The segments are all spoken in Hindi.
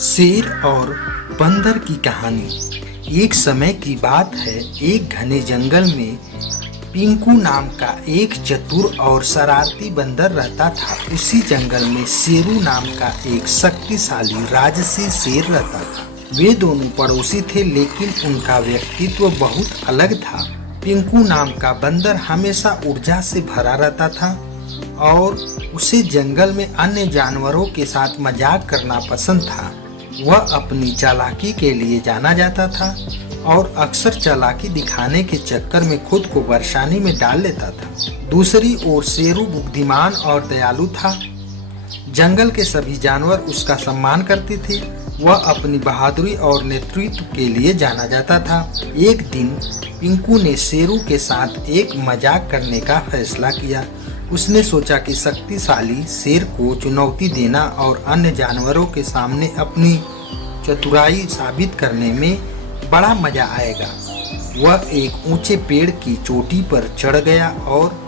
शेर और बंदर की कहानी। एक समय की बात है, एक घने जंगल में पिंकू नाम का एक चतुर और शरारती बंदर रहता था। उसी जंगल में शेरू नाम का एक शक्तिशाली राजसी शेर रहता था। वे दोनों पड़ोसी थे, लेकिन उनका व्यक्तित्व बहुत अलग था। पिंकू नाम का बंदर हमेशा ऊर्जा से भरा रहता था और उसे जंगल में अन्य जानवरों के साथ मजाक करना पसंद था। वह अपनी चालाकी के लिए जाना जाता था और अक्सर चालाकी दिखाने के चक्कर में खुद को परेशानी में डाल लेता था। दूसरी ओर शेरू बुद्धिमान और दयालु था। जंगल के सभी जानवर उसका सम्मान करते थे। वह अपनी बहादुरी और नेतृत्व के लिए जाना जाता था। एक दिन पिंकू ने शेरू के साथ एक मजाक करने का फैसला किया। उसने सोचा कि शक्तिशाली शेर को चुनौती देना और अन्य जानवरों के सामने अपनी चतुराई साबित करने में बड़ा मजा आएगा। वह एक ऊंचे पेड़ की चोटी पर चढ़ गया और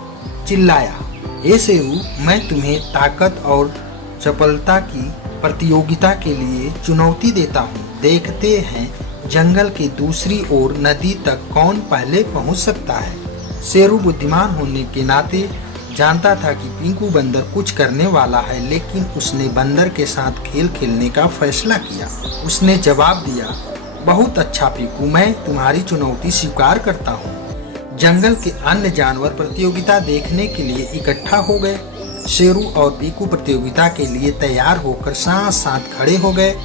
चिल्लाया, "हे शेरू, मैं तुम्हें ताकत और चपलता की प्रतियोगिता के लिए चुनौती देता हूँ। देखते हैं जंगल की दूसरी ओर नदी तक कौन पहले पहुँच सकता है।" शेरू बुद्धिमान होने के नाते जानता था कि पिंकू बंदर कुछ करने वाला है, लेकिन उसने बंदर के साथ खेल खेलने का फैसला किया। उसने जवाब दिया, "बहुत अच्छा पिंकू, मैं तुम्हारी चुनौती स्वीकार करता हूँ।" जंगल के अन्य जानवर प्रतियोगिता देखने के लिए इकट्ठा हो गए। शेरू और पिंकू प्रतियोगिता के लिए तैयार होकर साथ साथ खड़े हो गए।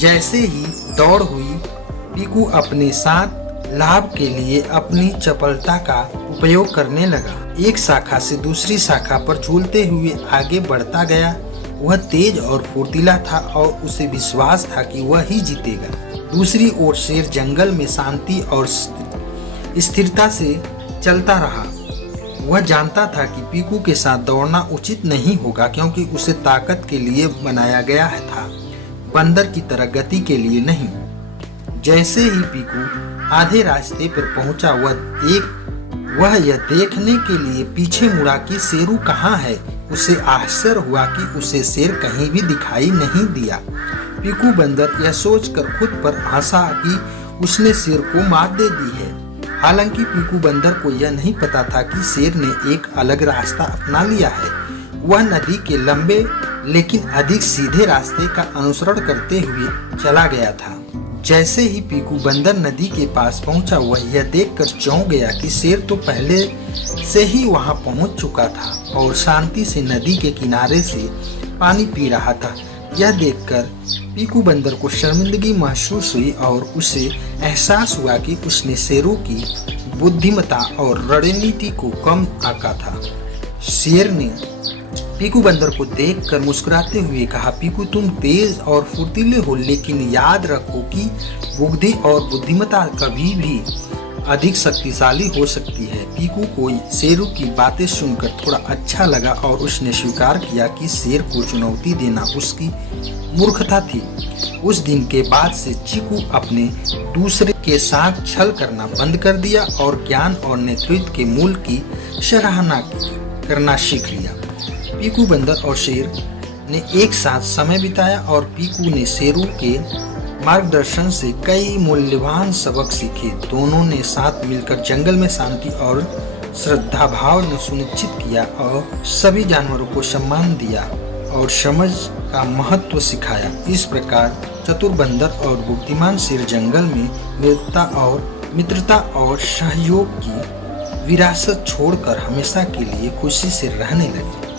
जैसे ही दौड़ हुई, पिंकू अपने साथ लाभ के लिए अपनी चपलता का उपयोग करने लगा। एक शाखा से दूसरी शाखा पर झूलते हुए आगे बढ़ता गया। वह तेज और फुर्तीला था और उसे विश्वास था कि वह ही जीतेगा। दूसरी ओर शेर जंगल में शांति और स्थिरता से चलता रहा। वह जानता था कि पिंकू के साथ दौड़ना उचित नहीं होगा, क्योंकि उसे ताकत के लिए बनाया गया था, बंदर की तरह गति के लिए नहीं। जैसे ही पिंकू आधे रास्ते पर पहुंचा, वह यह देखने के लिए पीछे मुड़ा कि शेरू कहाँ है। उसे आश्चर्य हुआ कि उसे शेर कहीं भी दिखाई नहीं दिया। पिंकू बंदर यह सोचकर खुद पर हंसा कि उसने शेर को मात दे दी है। हालांकि पिंकू बंदर को यह नहीं पता था कि शेर ने एक अलग रास्ता अपना लिया है। वह नदी के लंबे लेकिन अधिक सीधे रास्ते का अनुसरण करते हुए चला गया था। जैसे ही पिंकू बंदर नदी के पास पहुंचा, वह यह देखकर चौंक गया कि शेर तो पहले से ही वहां पहुंच चुका था और शांति से नदी के किनारे से पानी पी रहा था। यह देखकर पिंकू बंदर को शर्मिंदगी महसूस हुई और उसे एहसास हुआ कि उसने शेरू की बुद्धिमत्ता और रणनीति को कम आंका था। शेर ने पिंकू बंदर को देखकर मुस्कुराते हुए कहा, "पिंकू, तुम तेज और फुर्तीले हो, लेकिन याद रखो कि बुद्धि और बुद्धिमत्ता कभी भी अधिक शक्तिशाली हो सकती है।" पिंकू को शेरू की बातें सुनकर थोड़ा अच्छा लगा और उसने स्वीकार किया कि शेर को चुनौती देना उसकी मूर्खता थी। उस दिन के बाद से चिकू अपने दूसरे के साथ छल करना बंद कर दिया और ज्ञान और नेतृत्व के मूल की सराहना करना सीख लिया। पिंकू बंदर और शेर ने एक साथ समय बिताया और पिंकू ने शेरू के मार्गदर्शन से कई मूल्यवान सबक सीखे। दोनों ने साथ मिलकर जंगल में शांति और श्रद्धा भाव ने सुनिश्चित किया और सभी जानवरों को सम्मान दिया और समझ का महत्व सिखाया। इस प्रकार चतुर बंदर और बुद्धिमान शेर जंगल में वीरता और मित्रता और सहयोग की विरासत छोड़कर हमेशा के लिए खुशी से रहने लगे।